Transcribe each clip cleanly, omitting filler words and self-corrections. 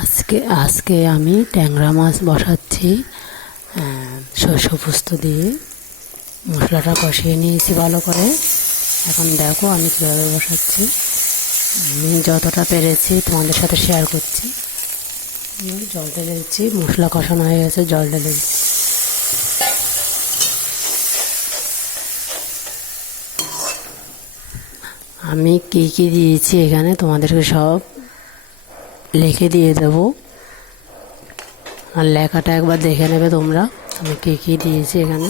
আজকে আমি ট্যাংরা মাছ বসাচ্ছি শস্য পোস্ত দিয়ে। মশলাটা কষিয়ে নিয়েছি ভালো করে। এখন দেখো আমি কীভাবে বসাচ্ছি। আমি যতটা পেরেছি তোমাদের সাথে শেয়ার করছি। জল ঢেলে দিচ্ছি, মশলা কষানো হয়ে গেছে, জল ঢেলে দিচ্ছি। আমি কী কী দিয়েছি এখানে তোমাদেরকে সব লিখে দিয়ে দেবো, আর লেখাটা একবার দেখে নেবে তোমরা আমি কী কী দিয়েছি এখানে।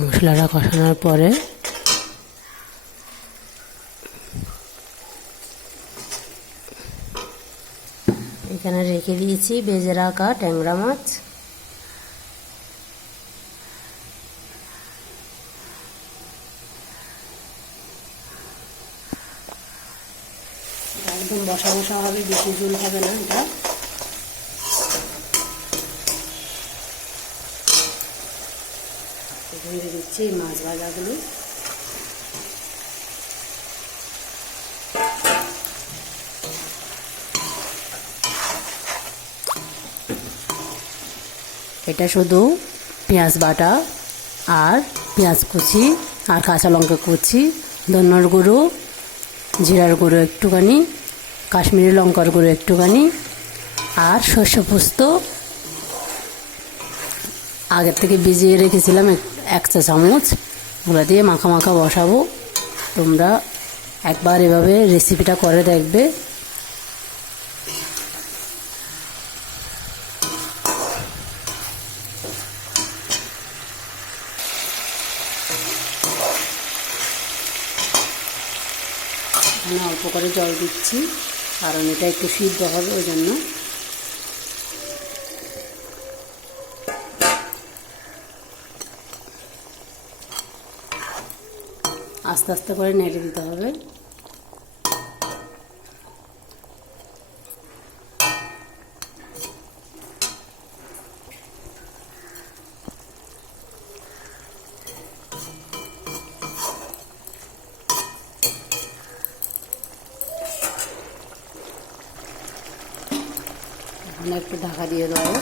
মশলাটা কষানোর পরে এখানে রেখে দিয়েছি ভেজে রাখা ট্যাংরা মাছ। একদম বসা বসা হবে, বেশি ঝোল হবে না এটা। দিয়ে দিচ্ছি মাছ ভাজাগুলো। এটা শুধু পেঁয়াজ বাটা আর পেঁয়াজ কুচি আর কাঁচা লঙ্কা কুচি, ধনিয়ার গুঁড়ো, জিরার গুঁড়ো একটুখানি, কাশ্মীরি লঙ্কার গুঁড়ো একটুখানি, আর শস্য পোস্ত আগের থেকে ভিজিয়ে রেখেছিলাম 1 চা চামচ। ওগুলো দিয়ে মাখা মাখা বসাবো। তোমরা একবার এভাবে রেসিপিটা করে দেখবে। আমি অল্প করে জল দিচ্ছি, কারণ এটা একটু সিদ্ধ হবে, ওই জন্য। আস্তে আস্তে করে নেড়ে দিতে হবে। এখন একটু ঢাকা দিয়ে দেবো।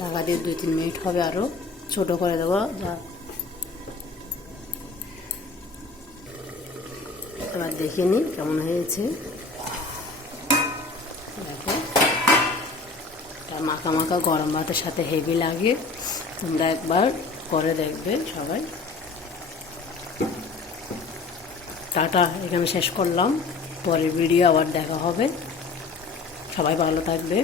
ঢাকা দিয়ে 2-3 মিনিট হবে, আরও ছোট করে দেবো। এবার দেখে নিই কেমন হয়েছে। দেখো, এটা মাখা মাখা গরম ভাতের সাথে হেভি লাগে। তোমরা একবার করে দেখবে সবাই। টাটা, এখানে শেষ করলাম। পরের ভিডিও আবার দেখা হবে। সবাই ভালো থাকবে।